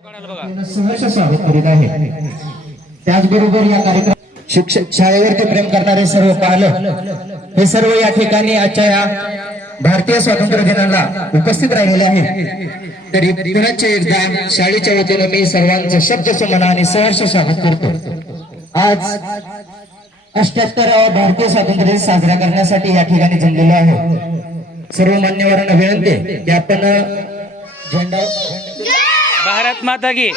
सहर्ष स्वागत करीत आहे. त्याचबरोबर या कार्यक्रम शिक्षक शाळेवरती प्रेम करणारे सर्व पालक हे सर्व या ठिकाणी आजच्या या भारतीय स्वातंत्र्य दिनाला उपस्थित राहिलेले आहेत. तरी पुनश्च एकदा शाळेच्या वतीनं मी सर्वांचं शब्द सुमना आणि सहर्ष स्वागत करतो. आज अष्ट्याहत्तरावा भारतीय स्वातंत्र्य दिन साजरा करण्यासाठी या ठिकाणी जमलेलो आहे. सर्व मान्यवरांना विनंती की आपण झेंडा भारत माता की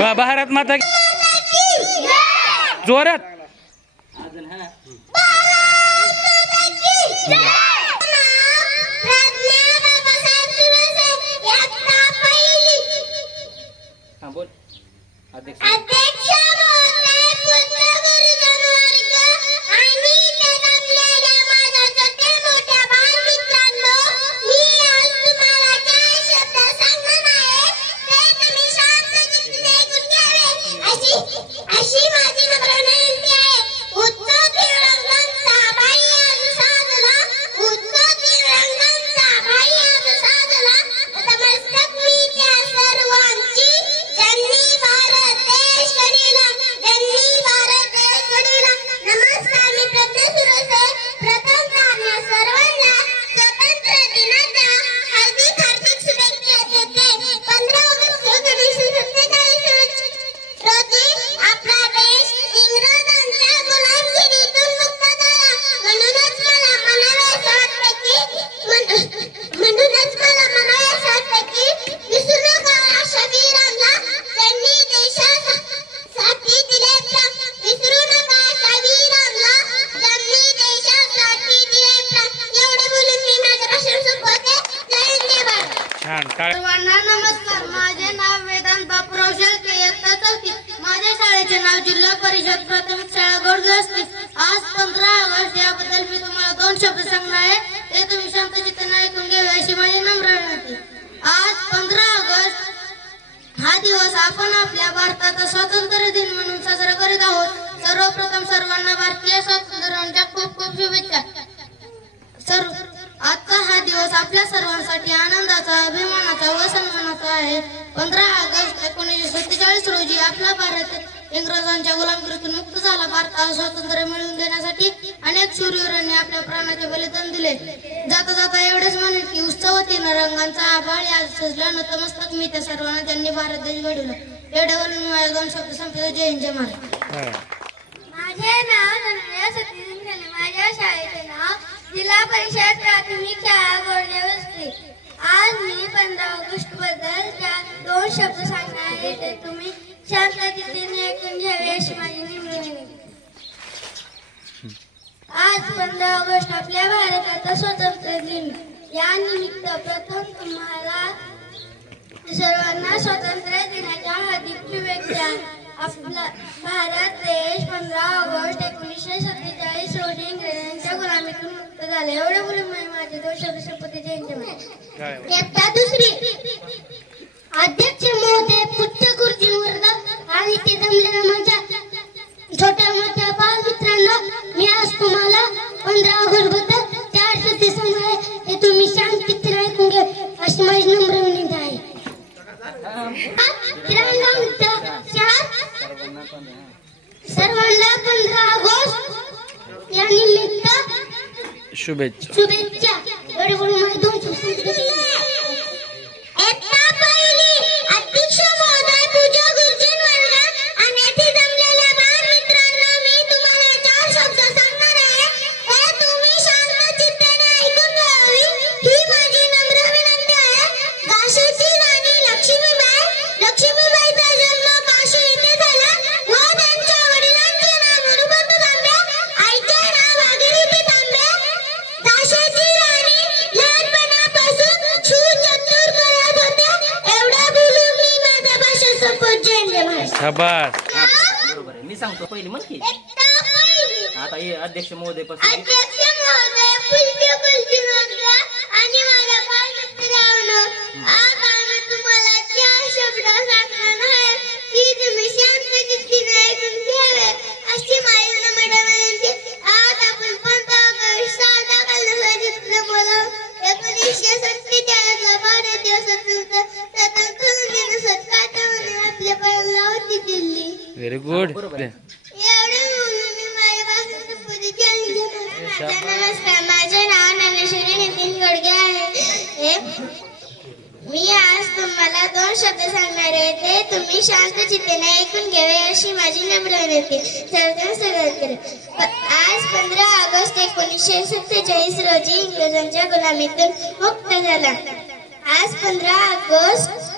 वा- भारत माता की सांगणार आहे ते तुम्ही शांत चित्ताने ऐकून घ्यावे अशी माझी नम्र विनंती. आज पंधरा ऑगस्ट हा दिवस आपण आपल्या भारताचा स्वातंत्र्य दिन म्हणून साजरा करीत आहोत. सर्वप्रथम सर्वांना भारतीय स्वातंत्र्याच्या खूप खूप शुभेच्छा. सर्व आजचा हा दिवस आपल्या सर्वांसाठी आनंदाचा अभिमानाचा व सन्मानाचा आहे. पंधरा ऑगस्ट एकोणीसशे सत्तेचाळीस रोजी आपला भारत इंग्रजांच्या गुलामगिरीतून मुक्त झाला. भारताला स्वातंत्र्य मिळवून देण्यासाठी अनेक शूरवीरांनी आपल्या प्राणाचे बलिदान दिले. जाता जाता एवढेच म्हणेल की उत्सवतीनं रंगांचा आभाळ या सजला. नतमस्तक मी त्या सर्वांना त्यांनी भारत देश घडवला. एवढ्यावर मी माझे दोन शब्द संपले जय हिंद जय महाराज माझे नाव धनंजय सतीश माझ्या शाळेचे नाव जिल्हा परिषद प्राथमिक शाळा गोडणे वस्ती. आज मी पंधरा ऑगस्टबद्दल चार- दोन शब्द सांगणार आहे ते तुम्ही शांततेने ऐकून घ्यावे अशी माझी आज पंधरा ऑगस्ट आपल्या भारताचा स्वातंत्र्य दिन या निमित्त प्रथम तुम्हाला सर्वांना स्वातंत्र्य दिनाच्या हार्दिक शुभेच्छा आपला भारत देश पंधरा ऑगस्ट एकोणीसशे सत्तेचाळीस रोजी इंग्रजांच्या गुलामीतून मुक्त झाले एवढे बोलून मी माझे दोन शब्द संपत्ती जयंती दुसरी. सर्वांना पंधरा ऑगस्ट या निमित्त शुभेच्छा. शुभेच्छा. शाबास. बरोबर आहे. मी सांगतो पहिली म्हण की. एकटा पहिली आता हे अध्यक्ष महोदयपासून माझे नाव नागेश्वरी नितीन गडगे आहे. मी आज तुम्हाला दोन शब्द सांगणार आहे. ते तुम्ही शांत चित्तेने ऐकून घ्यावे अशी माझी नम्र विनंती. सर्वजण सुरुवात करू आज पंधरा ऑगस्ट एकोणीसशे सत्तेचाळीस रोजी इंग्रजांच्या गुलामीतून मुक्त झाला. आज पंधरा ऑगस्ट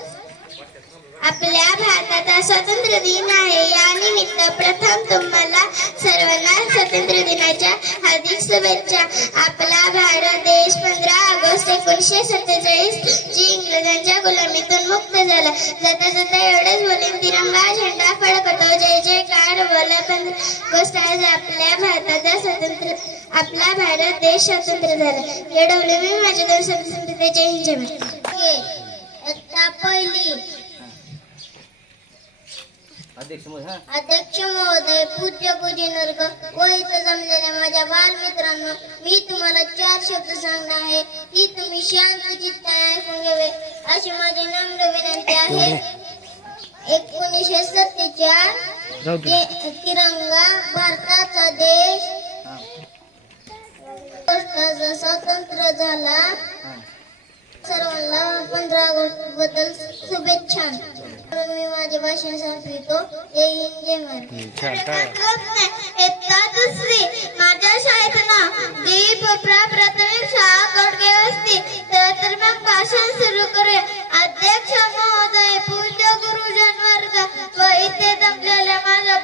आपल्या भारताचा स्वातंत्र्य दिन आहे. या निमित्त प्रथम तुम्हाला सर्वांना स्वातंत्र्य दिनाच्या हार्दिक शुभेच्छा. आपला भारत देश पंधरा ऑगस्ट एकोणीसशे सत्तेचाळीस जी इंग्रजांच्या गुलामीतून मुक्त झाला. जाता जाता एवढंच बोलून तिरंगा झेंडा फडकतो. जय जयकार बोला पंधरा ऑगस्ट आज आपल्या भारताचा स्वतंत्र आपला भारत देश स्वतंत्र झाला. एवढं मी माझ्या दोन संस्कृतीचे सांगते आता पहिली. अध्यक्ष महोदय हा? अध्यक्ष महोदय पूज्य गुरुजनवर्ग व इथं जमलेल्या माझ्या बालमित्रांनो मी तुम्हाला चार शब्द सांगणार आहे. की तुम्ही शांत चित्ताने ऐकून घ्यावे. अशी माझी नम्र विनंती आहे. एकोणीसशे सत्तेचाळ तिरंगा भारताचा देश. हा. स्वतंत्र झाला. सर्वांना पंधरा ऑगस्टबद्दल शुभेच्छा. मी माझे भाषण संपवितो जय हिंद जय महाराष्ट्र इयत्ता दुसरी माझ्या शाळेत नाव दीप प्रा प्राथमिक शाळा कडगे असते तर तर मग भाषण सुरू करूया. अध्यक्ष महोदय पूज्य गुरुजन वर्ग व इथे जमलेल्या माझ्या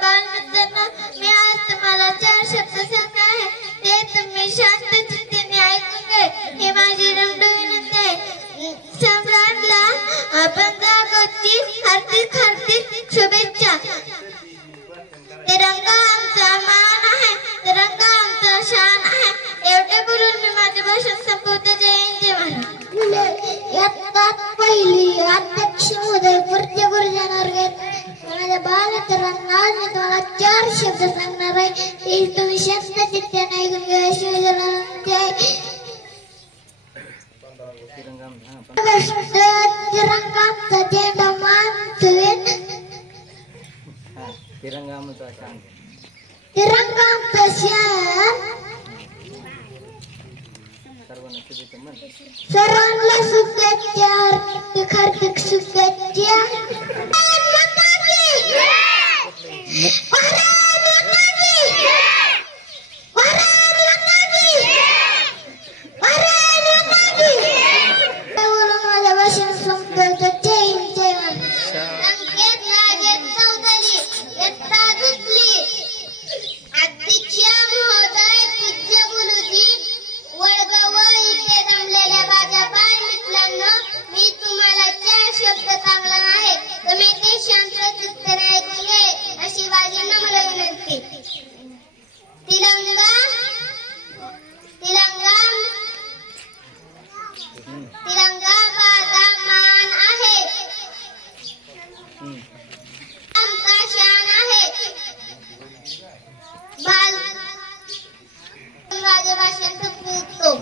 सर्वांना शुभेच्छा म्हण सर्वांना हार्दिक हार्दिक शुभेच्छा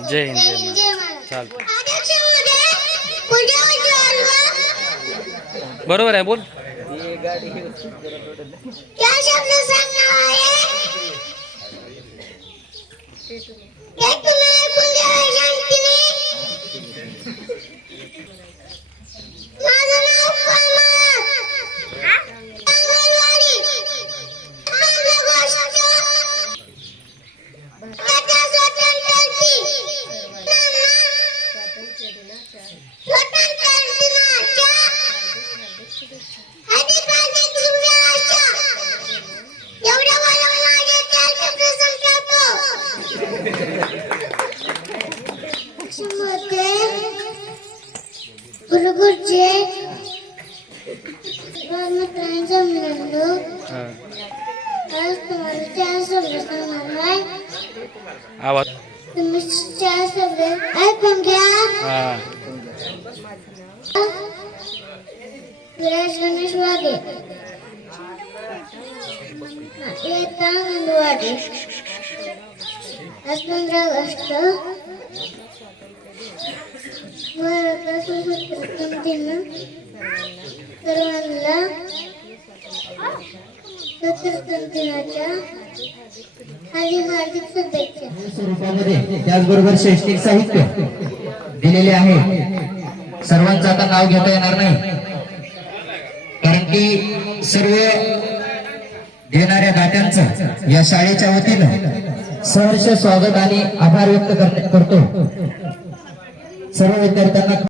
जय हिंद, जय महाराष्ट्र चालतं बरोबर आहे बोल. गुरुगुरुचे मित्रांनी जमलेलो हा. आज तुम्हाला चार शब्द सांगणार आहे. आवाज. तुम्ही चार शब्द ऐकून घ्या. विराज गणेश वागे. येता आनंदवाडी आज पंधरा ऑगस्ट भारताचा स्वातंत्र्य दिन सर्वांना दिनाच्या हार्दिक हार्दिक शुभेच्छा स्वरूपामध्ये त्याचबरोबर शैक्षणिक साहित्य दिलेले आहे. सर्वांचं आता नाव घेता येणार नाही. कारण की सर्व देणाऱ्या दात्यांचं या शाळेच्या वतीनं सहर्ष स्वागत आणि आभार व्यक्त करतो. सर्व विद्यार्थ्यांना